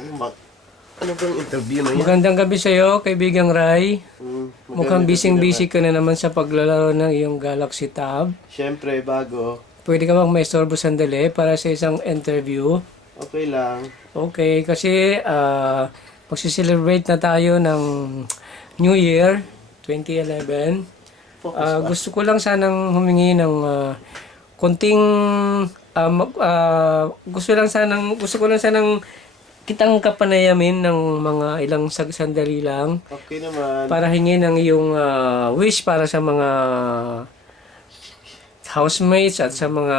Ano ba? Ano bang interview na yan? Magandang gabi sa iyo, kaibigang Rai. Mukhang busy-busy ka na naman sa paglalaro ng iyong Galaxy Tab. Siyempre, bago. Pwede ka bang may istorbo sandali para sa isang interview? Okay lang. Okay, kasi magsiselebrate na tayo ng New Year 2011. Focus pa. Gusto ko lang sanang humingi ng konting gusto ko lang sanang kitang kapanayamin ng mga ilang sandali lang Okay naman. para hingin ng iyong wish para sa mga housemates at sa mga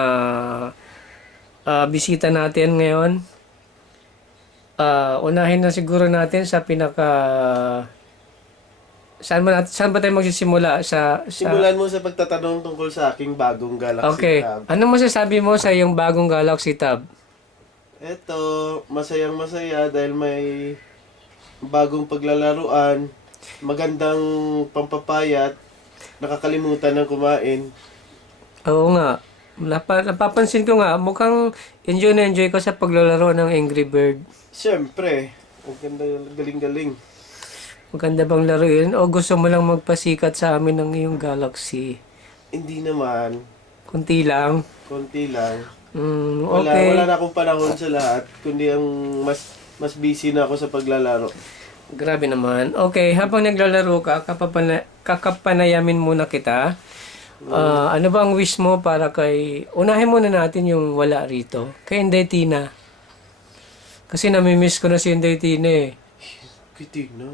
bisita natin ngayon. Unahin na siguro natin sa saan ba tayo magsisimula? Simulan mo sa pagtatanong tungkol sa aking bagong Galaxy Okay. Tab. Ano masasabi mo sa iyong bagong Galaxy Tab? Eto, masayang masaya dahil may bagong paglalaruan, magandang pampapayat, nakakalimutan ng kumain. Oo nga. Napapansin ko nga, mukhang enjoy na enjoy ko sa paglalaro ng Angry Bird. Siyempre, ang ganda, galing-galing. Maganda bang laruin? O gusto mo lang magpasikat sa amin ng iyong Galaxy? Hindi naman, Kunti lang. konti lang. Okay. Wala na akong panahon sa lahat, kundi ang mas busy na ako sa paglalaro. Grabe naman. Okay, habang naglalaro ka, kakapanayamin muna kita. Ano ba ang wish mo para kay... Unahin muna natin yung wala rito. Kay Inday Tina. Kasi namimiss ko na si Inday Tina eh. Kay Tina.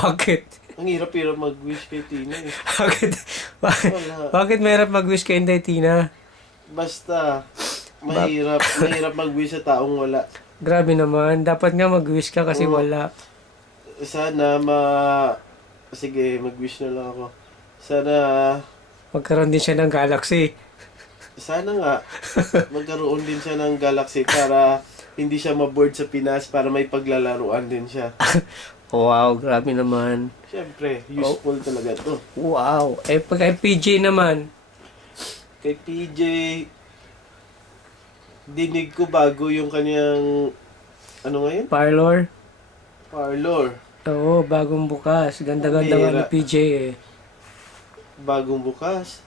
Bakit? Ang hirap-hirap mag-wish kay Tina eh. Bakit? Wala. Bakit mahirap mag-wish kay Inday Tina? Basta, mahirap mag-wish sa taong wala. Grabe naman. Dapat nga mag-wish ka kasi wala. Sana Sige, mag-wish na lang ako. Sana... Magkaroon din siya ng Galaxy. Sana nga, magkaroon din siya ng Galaxy para hindi siya ma-board sa Pinas para may paglalaruan din siya. Wow, grabe naman. Siyempre, useful talaga to. Wow. Eh, pag kay PJ naman, Kay PJ, dinig ko bago yung kanyang, ano ngayon? parlor. Parlor. Oo, bagong bukas. Ganda-ganda nga ni Bira. PJ eh. Bagong bukas.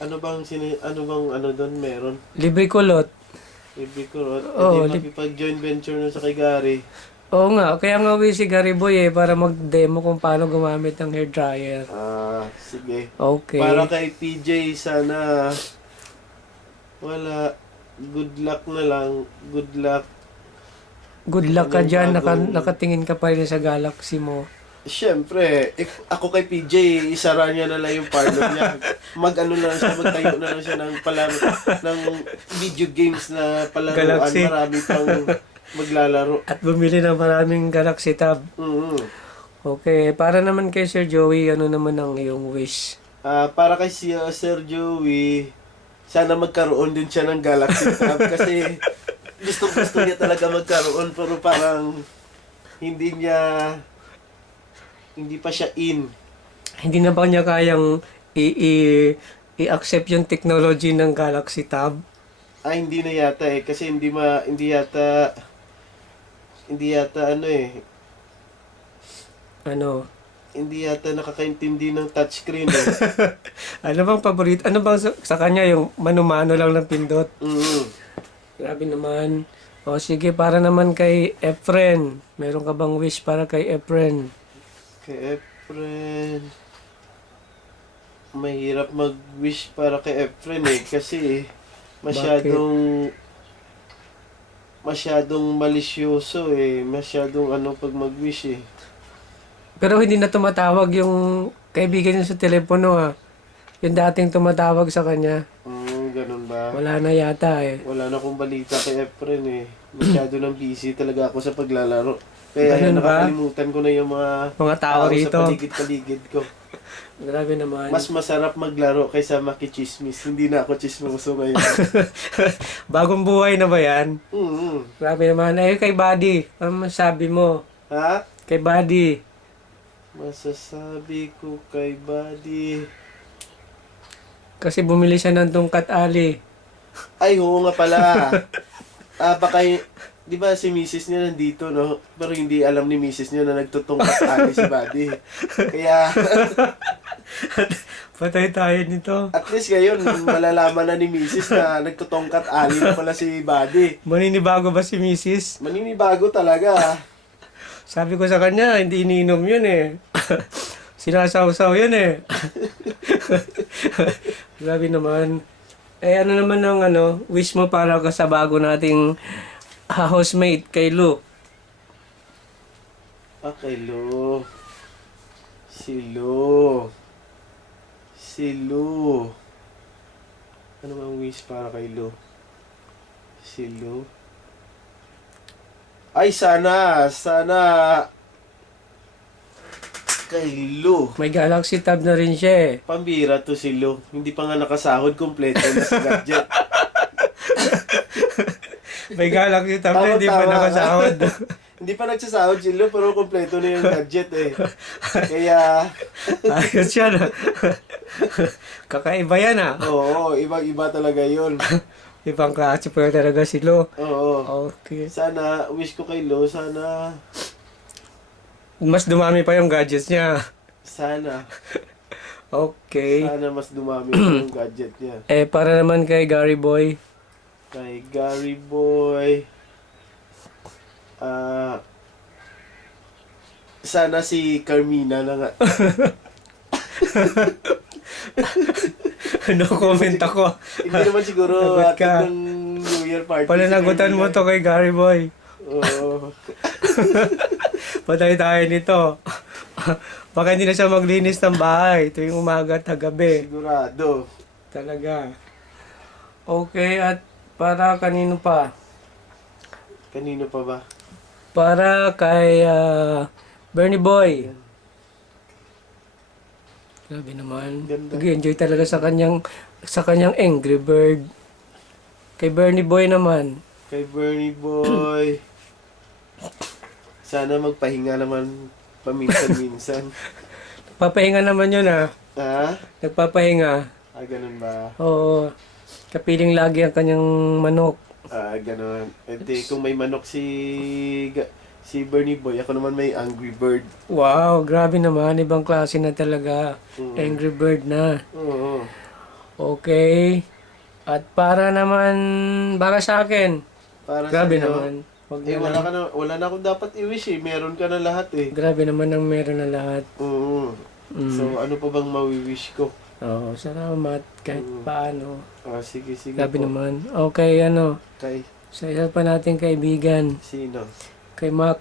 Ano bang doon meron? Libre kulot. Libre ko ron. Oo, Hindi makipag-joint venture na sa kay Gary. Oo nga, kaya nga si Gary Boy eh, para mag-demo kung paano gumamit ng hair dryer. Sige. Okay. Para kay PJ, sana wala. Good luck na lang. Good luck. Good luck ka Anong dyan, bagong- nakatingin ka pa rin sa Galaxy mo. Siyempre, if ako kay PJ, isara niya na lang yung parlor niya. Magtayo na lang siya ng video games na palaruan. Galaxy. Marami pang maglalaro. At bumili ng maraming Galaxy Tab. Mhm. Okay, para naman kay Sir Joey, ano naman ang iyong wish? Para kay Sir Joey, sana magkaroon din siya ng Galaxy Tab kasi gusto niya talaga magkaroon pero parang hindi pa siya in. Hindi na ba niya kayang i-accept yung technology ng Galaxy Tab? Hindi na yata eh kasi hindi yata Ano? hindi yata nakakaintindi ng touchscreen eh. Ano bang paborito? Ano bang sa kanya yung mano-mano lang ng pindot? Mhm. Grabe naman. O sige, para naman kay Efren. Meron ka bang wish para kay Efren? Kay Efren, mahirap mag-wish para kay Efren eh kasi masyadong malisyoso eh. Masyadong pag mag-wish eh. Pero hindi na tumatawag yung kaibigan niya sa telepono ha. Yung dating tumatawag sa kanya. Ganun ba? Wala na yata eh. Wala na akong balita kay Efren eh. Masyado nang busy talaga ako sa paglalaro. Kaya Ganun ba? nakakalimutan ko na yung mga Mga tao rito. sa paligid-paligid ko. Grabe naman. Mas masarap maglaro kaysa makichismis. Hindi na ako chismoso ngayon. Bagong buhay na ba yan? Mhm. Grabe naman. Ay, kay Buddy. Ano masabi mo? Ha? Kay Buddy. Masasabi ko kay Buddy. Kasi bumili siya ng tungkat ali. Ay, oo nga pala. di ba si misis niya nandito, no? Pero hindi alam ni misis niya na nagtutungkat ali si Buddy. Kaya, Patay tayo nito. at least ngayon, malalaman na ni misis na nagtutungkat ali na pala si Buddy. Maninibago ba si Mrs.? Maninibago talaga. Sabi ko sa kanya, hindi iniinom yun eh. Sinasawsaw yun eh. Grabe naman. Eh ano naman ang wish mo para ka sa bago nating housemate kay Lu? Okay, Lu. Si Lu. Si Lu. Ano ang wish para kay Lu? Si Lu. Ay, sana kay Lu. May Galaxy Tab na rin siya eh. Pambira to si Lu. Hindi pa nga nakasahod, kompleto na sa gadget. May Galaxy Tab na hindi pa Tama. nakasahod. Hindi pa nagsasahod si Lu, pero kompleto na yung gadget eh. Kaya, Ayos yan ah. Kakaiba yan ah. oo, ibang-iba talaga yun. Ibang klase pa talaga si Lu. Oo. Okay. Sana, wish ko kay Lu, sana, Mas dumami pa yung gadgets niya. sana, Okay. sana mas dumami yung gadget niya. Eh, para naman kay Gary Boy. Kay Gary Boy, sana si Carmina na nga. No comment ako. Hindi naman siguro Lagot ka. atin ng New Year party. Pananagutan si mo Carmina. to kay Gary Boy. Oo. Patay tayo nito. Baka hindi na siya maglinis ng bahay tuwing umaga at gabi. Sigurado. Talaga. Okay, at para kanino pa? Kanino pa ba? Para kay Bernie Boy. Grabe naman. Ganda. Nag-enjoy talaga sa kanyang Angry Bird. Kay Bernie Boy naman. Kay Bernie Boy. Sana magpahinga naman paminsan-minsan. Papahinga naman yun ah. Ha? Nagpapahinga. Ganun ba? Oo. Kapiling lagi ang kanyang manok. Ganun. E di, kung may manok si Bernie Boy, ako naman may Angry Bird. Wow, grabe naman. Ibang klase na talaga. Angry Bird na. Oo. Okay. At para sa akin. Para Grabe sa'yo. naman. Wag na lang. wala na akong dapat i-wish eh. Meron ka na lahat eh. Grabe naman ang meron na lahat. Oo. So, ano pa bang mawi-wish ko? Oo, salamat kahit paano. Sige Grabe po. naman. Okay, Kay sa isa pa nating kaibigan, sino? kay Mac.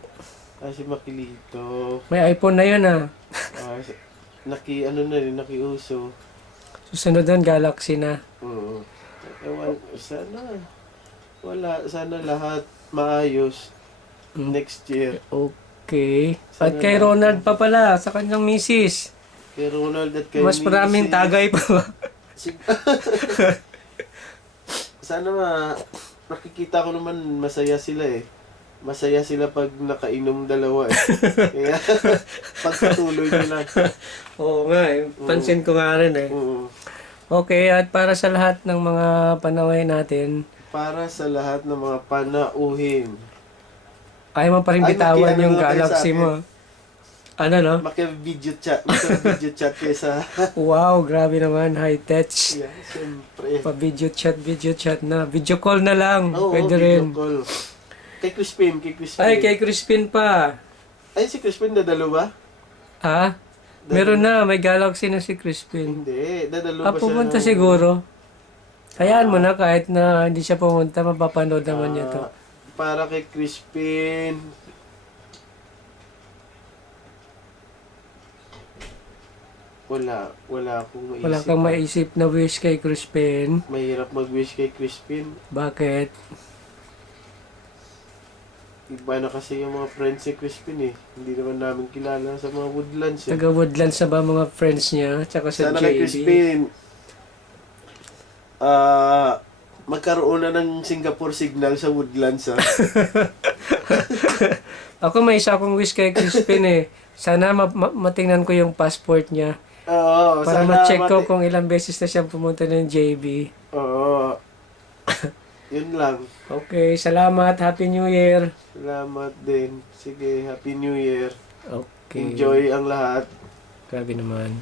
Si Makilito. May iPhone na yun ah. Nakiuso. Susunod doon, Galaxy na. Oo. Sana lahat maayos next year. Okay. Sana At kay Ronald pa pala, sa kanyang misis. Kay Ronald at kay Mas maraming Mrs. tagay pa. Sana nakikita ko naman masaya sila eh. Masaya sila pag nakainom dalawa eh. Kaya pagpatuloy nila. Oo nga eh. Pansin ko nga rin eh. Oo. Okay, at para sa lahat ng mga panaway natin, Para sa lahat ng mga panauhin. ayaw mo pa rin Ay, bitawan makiano yung na kayo Galaxy sa akin. mo. Ano no? Maki-video chat kayo sa... Wow, grabe naman. High tech. Yeah, siyempre. Pa-video chat na. Video call na lang. Oo, Pwede video rin. call. Kay Crispin. Ay, kay Crispin pa. Ay, si Crispin dadalo ba? Ha? Meron na. May Galaxy na si Crispin. Hindi, dadalo ba siya? Pupunta siguro. Hayaan mo na kahit na hindi siya pumunta, mapapanood naman niya to. Para kay Crispin. Wala akong maisip. Wala kang maisip na wish kay Crispin. Mahirap mag-wish kay Crispin. Bakit? Iba na kasi yung mga friends ni Crispin eh. Hindi naman namin kilala sa mga woodlands eh. Taga Woodlands na ba mga friends niya? Tsaka sa Sana kay JB. Crispin. Magkaroon na ng Singapore signal sa woodlands ah. Ako may isa akong wish kay Crispin eh. Sana matingnan ko yung passport niya. Oo, Para sana ma-check ko kung ilang beses na siyang pumunta ng JB. Oo. Yun lang. Okay, salamat. Happy New Year. Salamat din. Sige, Happy New Year. Okay. Enjoy ang lahat. Grabe naman.